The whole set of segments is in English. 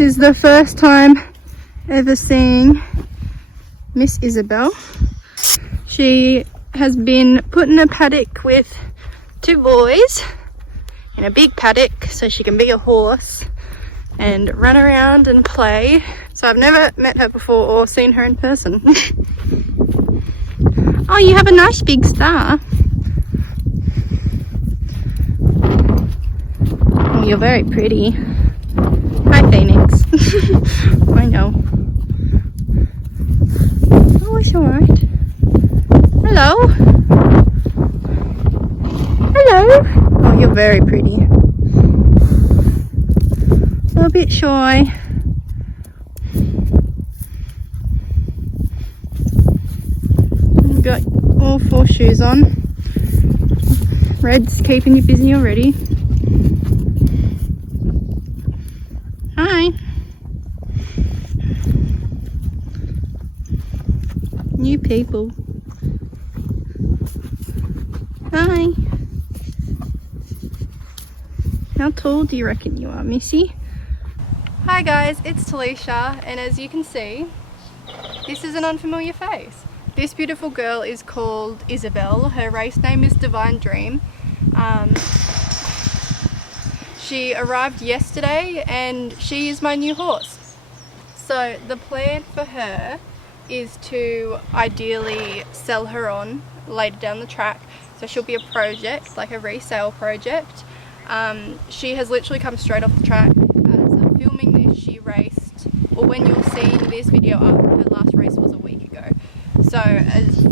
This is the first time ever seeing Miss Isabel. She has been put in a paddock with 2 boys in a big paddock so she can be a horse and run around and play. So I've never met her before or seen her in person. Oh, you have a nice big star. Oh, you're very pretty. Hi, Phoenix. I know. Oh, it's alright. Hello. Hello. Oh, you're very pretty. A bit shy. You've got all 4 shoes on. Red's keeping you busy already. Hi. New people. Hi. How tall do you reckon you are, Missy? Hi guys, it's Talisha, and as you can see, this is an unfamiliar face. This beautiful girl is called Isabel. Her race name is Divine Dream. She arrived yesterday and she is my new horse. So the plan for her is to ideally sell her on later down the track. So she'll be a project, like a resale project. She has literally come straight off the track. As I'm filming this, she raced, or when you're seeing this video up, her last race was a week ago. So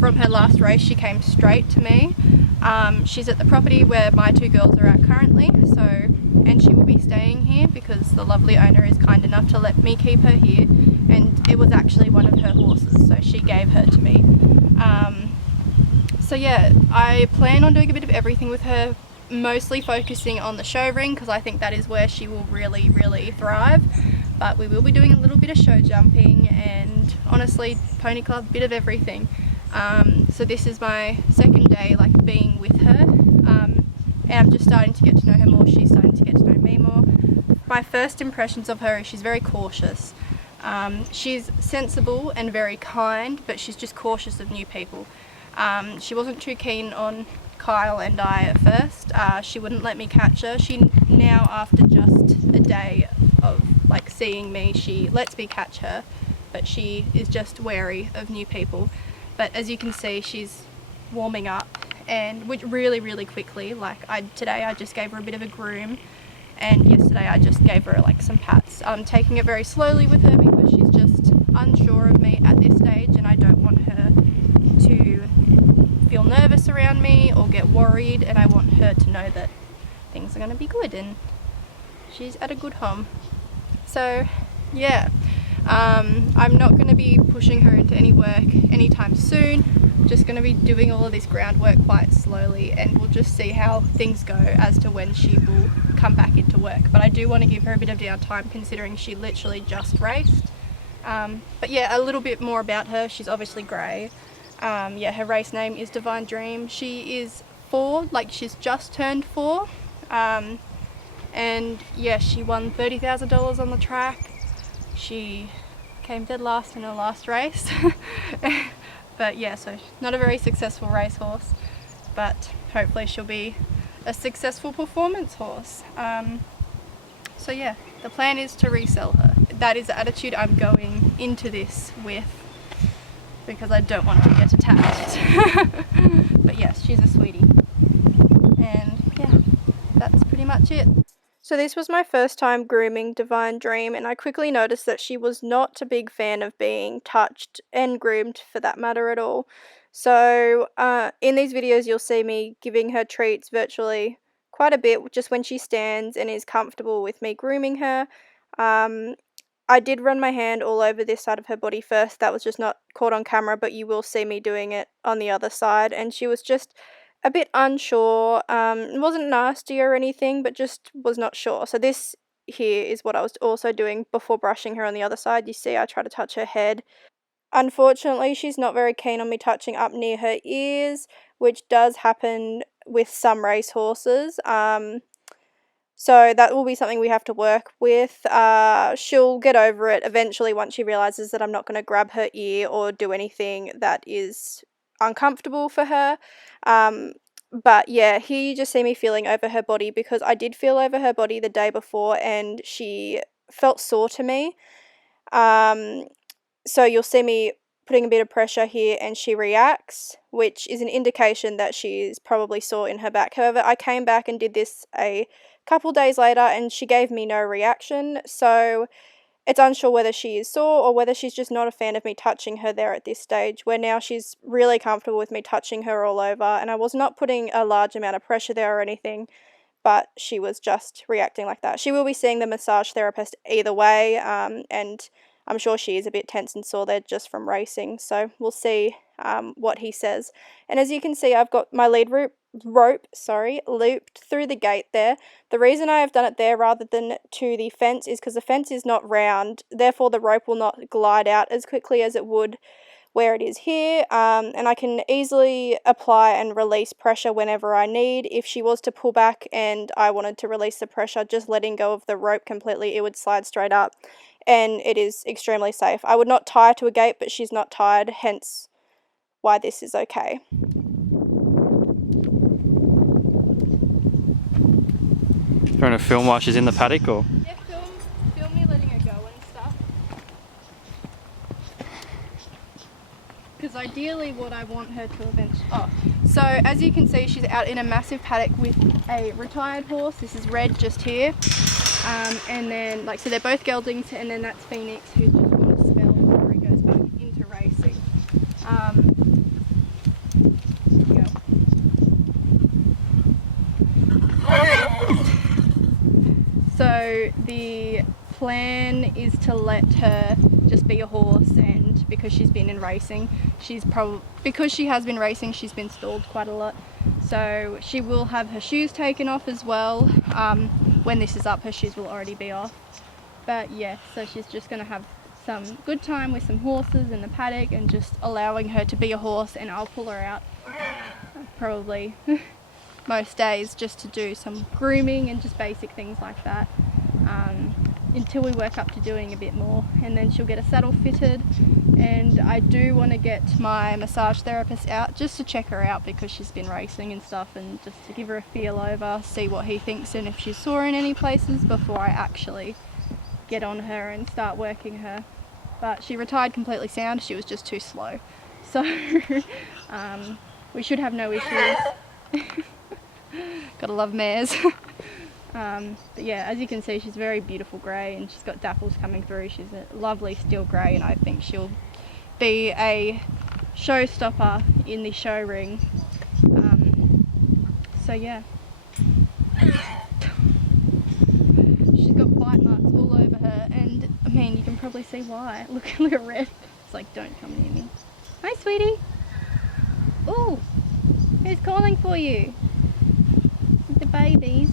from her last race, she came straight to me. She's at the property where my 2 girls are at currently, and she will be staying here because the lovely owner is kind enough to let me keep her here, and it was actually one of her horses, so she gave her to me. So yeah, I plan on doing a bit of everything with her, mostly focusing on the show ring because I think that is where she will really thrive, but we will be doing a little bit of show jumping and honestly pony club, bit of everything. So this is my second day like being with her, and I'm just starting to get to know her more. She's starting to get to know me more. My first impressions of her is she's very cautious. She's sensible and very kind, but she's just cautious of new people. She wasn't too keen on Kyle and I at first. She wouldn't let me catch her. She now, after just a day of like seeing me, she lets me catch her, but she is just wary of new people. But as you can see, she's warming up, and really quickly. Like today I just gave her a bit of a groom, and yesterday I just gave her like some pats. I'm taking it very slowly with her because she's just unsure of me at this stage, and I don't want her to feel nervous around me or get worried, and I want her to know that things are going to be good and she's at a good home. So yeah, I'm not going to be pushing her into any work anytime soon. I'm just going to be doing all of this groundwork quite slowly, and we'll just see how things go as to when she will come back into work. But I do want to give her a bit of downtime considering she literally just raced. But yeah, a little bit more about her. She's obviously grey. Yeah, her race name is Divine Dream. She is 4, like she's just turned 4. And yeah, she won $30,000 on the track. She came dead last in her last race. But yeah, so not a very successful racehorse, but hopefully she'll be a successful performance horse. So yeah, the plan is to resell her. That is the attitude I'm going into this with, because I don't want to get attacked. But yes, she's a sweetie. And yeah, that's pretty much it. So this was my first time grooming Divine Dream, and I quickly noticed that she was not a big fan of being touched and groomed for that matter at all. So in these videos you'll see me giving her treats virtually quite a bit just when she stands and is comfortable with me grooming her. I did run my hand all over this side of her body first. That was just not caught on camera, but you will see me doing it on the other side. And she was just a bit unsure. It wasn't nasty or anything, but just was not sure. So this here is what I was also doing before brushing her on the other side. You see, I try to touch her head. Unfortunately, she's not very keen on me touching up near her ears, which does happen with some race horses. So that will be something we have to work with. She'll get over it eventually once she realizes that I'm not going to grab her ear or do anything that is uncomfortable for her. But yeah, here you just see me feeling over her body, because I did feel over her body the day before and she felt sore to me. So you'll see me putting a bit of pressure here and she reacts, which is an indication that she's probably sore in her back. However, I came back and did this a couple days later and she gave me no reaction, so it's unsure whether she is sore or whether she's just not a fan of me touching her there at this stage, where now she's really comfortable with me touching her all over, and I was not putting a large amount of pressure there or anything, but she was just reacting like that. She will be seeing the massage therapist either way, and I'm sure she is a bit tense and sore there just from racing, so we'll see what he says. And as you can see, I've got my lead rope looped through the gate there. The reason I have done it there rather than to the fence is because the fence is not round, therefore the rope will not glide out as quickly as it would where it is here, and I can easily apply and release pressure whenever I need. If she was to pull back and I wanted to release the pressure, just letting go of the rope completely, it would slide straight up, and it is extremely safe. I would not tie her to a gate, but she's not tied, hence why this is okay. You want to film while she's in the paddock, or? Yeah, film me letting her go and stuff. Because ideally what I want her to eventually... Oh, so as you can see, she's out in a massive paddock with a retired horse. This is Red just here. And then, so they're both geldings, and then that's Phoenix, who's just on a spell before he goes back into racing. So the plan is to let her just be a horse, and because she's been in racing, because she has been racing, she's been stalled quite a lot. So she will have her shoes taken off as well. When this is up, her shoes will already be off. But yeah, so she's just going to have some good time with some horses in the paddock and just allowing her to be a horse, and I'll pull her out probably most days just to do some grooming and just basic things like that, until we work up to doing a bit more, and then she'll get a saddle fitted. And I do want to get my massage therapist out just to check her out, because she's been racing and stuff, and just to give her a feel over, see what he thinks and if she's sore in any places before I actually get on her and start working her. But she retired completely sound, she was just too slow, so we should have no issues. Gotta love mares. But yeah, as you can see, she's very beautiful grey, and she's got dapples coming through. She's a lovely steel grey, and I think she'll be a showstopper in the show ring. So yeah. She's got bite marks all over her, and I mean, you can probably see why. Look at Red. It's like, don't come near me. Hi, sweetie. Ooh, who's calling for you? The babies.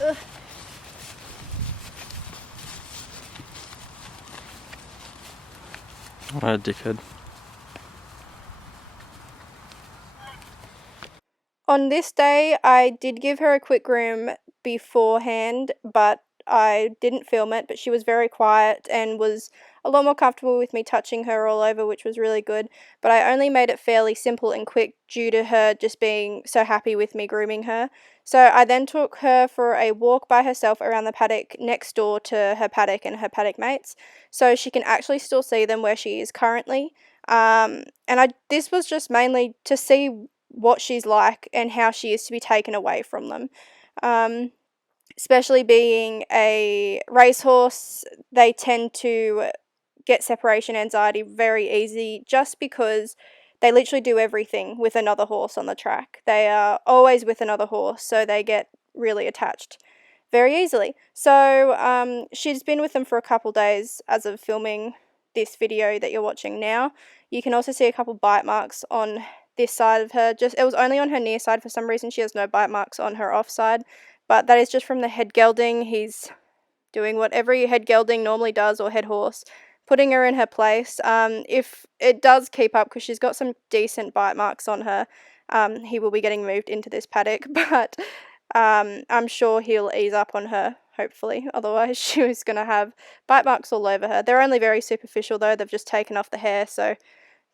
Ugh. What a dickhead. On this day, I did give her a quick groom beforehand, but I didn't film it, but she was very quiet and was a lot more comfortable with me touching her all over, which was really good. But I only made it fairly simple and quick due to her just being so happy with me grooming her. So I then took her for a walk by herself around the paddock next door to her paddock and her paddock mates, so she can actually still see them where she is currently. This was just mainly to see what she's like and how she is to be taken away from them. Especially being a racehorse, they tend to get separation anxiety very easy, just because they literally do everything with another horse on the track. They are always with another horse, so they get really attached very easily. So she's been with them for a couple days as of filming this video that you're watching now. You can also see a couple bite marks on this side of her. It was only on her near side. For some reason, she has no bite marks on her off side, but that is just from the head gelding. He's doing what every head gelding normally does, or head horse, putting her in her place. If it does keep up, because she's got some decent bite marks on her, he will be getting moved into this paddock, but I'm sure he'll ease up on her, hopefully. Otherwise, she was going to have bite marks all over her. They're only very superficial, though. They've just taken off the hair, so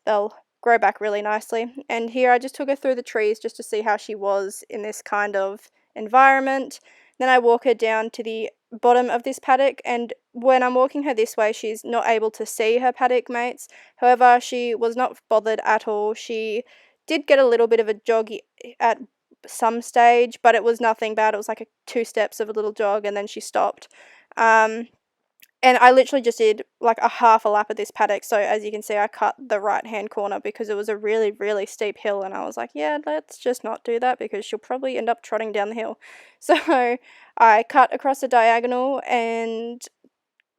they'll grow back really nicely. And here I just took her through the trees just to see how she was in this kind of environment. Then I walk her down to the bottom of this paddock, and when I'm walking her this way, she's not able to see her paddock mates. However, she was not bothered at all. She did get a little bit of a jog at some stage, but it was nothing bad. It was like 2 steps of a little jog, and then she stopped. And I literally just did like a half a lap of this paddock. So as you can see, I cut the right hand corner because it was a really, really steep hill. And I was like, yeah, let's just not do that because she'll probably end up trotting down the hill. So I cut across the diagonal and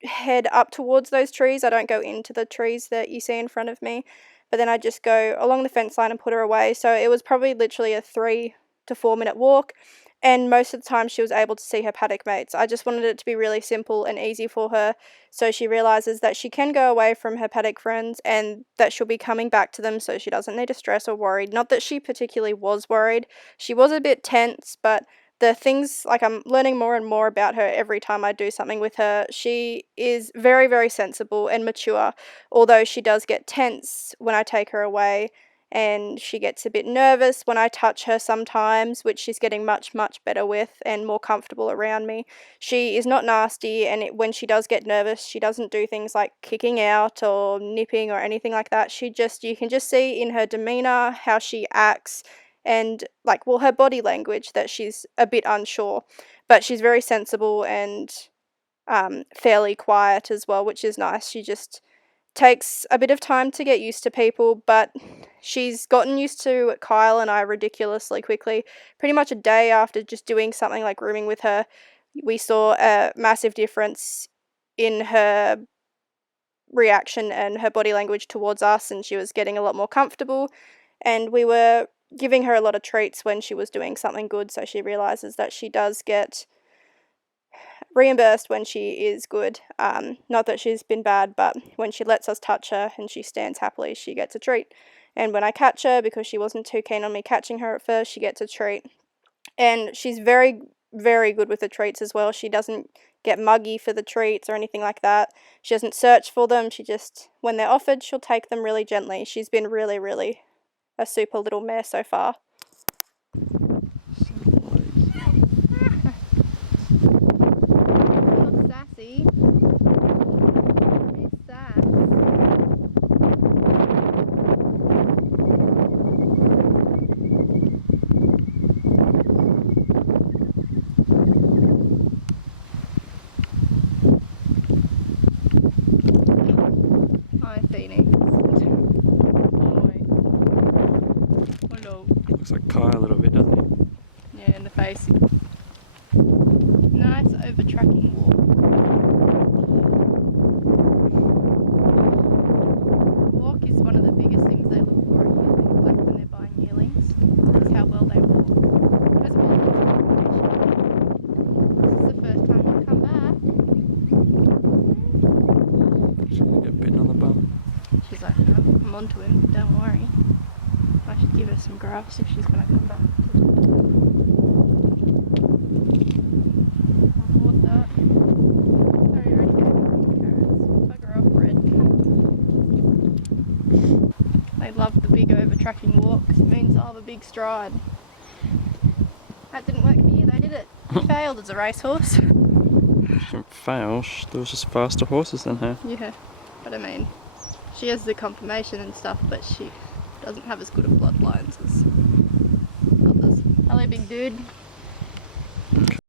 head up towards those trees. I don't go into the trees that you see in front of me, but then I just go along the fence line and put her away. So it was probably literally a 3 to 4 minute walk. And most of the time she was able to see her paddock mates. I just wanted it to be really simple and easy for her, so she realises that she can go away from her paddock friends and that she'll be coming back to them, so she doesn't need to stress or worry. Not that she particularly was worried. She was a bit tense, but the things, like, I'm learning more and more about her every time I do something with her. She is very, very sensible and mature, although she does get tense when I take her away. And she gets a bit nervous when I touch her sometimes, which she's getting much, much better with and more comfortable around me. She is not nasty, and when she does get nervous, she doesn't do things like kicking out or nipping or anything like that. You can just see in her demeanour how she acts and, her body language that she's a bit unsure. But she's very sensible and fairly quiet as well, which is nice. She just takes a bit of time to get used to people, but she's gotten used to Kyle and I ridiculously quickly. Pretty much a day after just doing something like grooming with her, we saw a massive difference in her reaction and her body language towards us, and she was getting a lot more comfortable, and we were giving her a lot of treats when she was doing something good, so she realizes that she does get reimbursed when she is good. Not that she's been bad, but when she lets us touch her and she stands happily, she gets a treat. And when I catch her, because she wasn't too keen on me catching her at first, she gets a treat. And she's very, very good with the treats as well. She doesn't get muggy for the treats or anything like that. She doesn't search for them. She just, when they're offered, she'll take them really gently. She's been really, really a super little mare so far. Sassy. Miss Sass. Hi, Phoenix. Oi. Hello. Looks like Kai a little bit, doesn't he? Yeah, in the face. Nice over-tracking walk. Walk is one of the biggest things they look for at yearlings, like when they're buying yearlings. Is how well they walk. As well as this is the first time we've come back. She's gonna get bitten on the bum. She's like, no, I'm onto him, don't worry. I should give her some grass if she's going to come back. They love the big over-tracking walk because it means I'll have a big stride. That didn't work for you though, did it? You failed as a racehorse. She didn't fail, there was just faster horses than her. Yeah, but I mean, she has the conformation and stuff, but she doesn't have as good of bloodlines as others. Hello, big dude.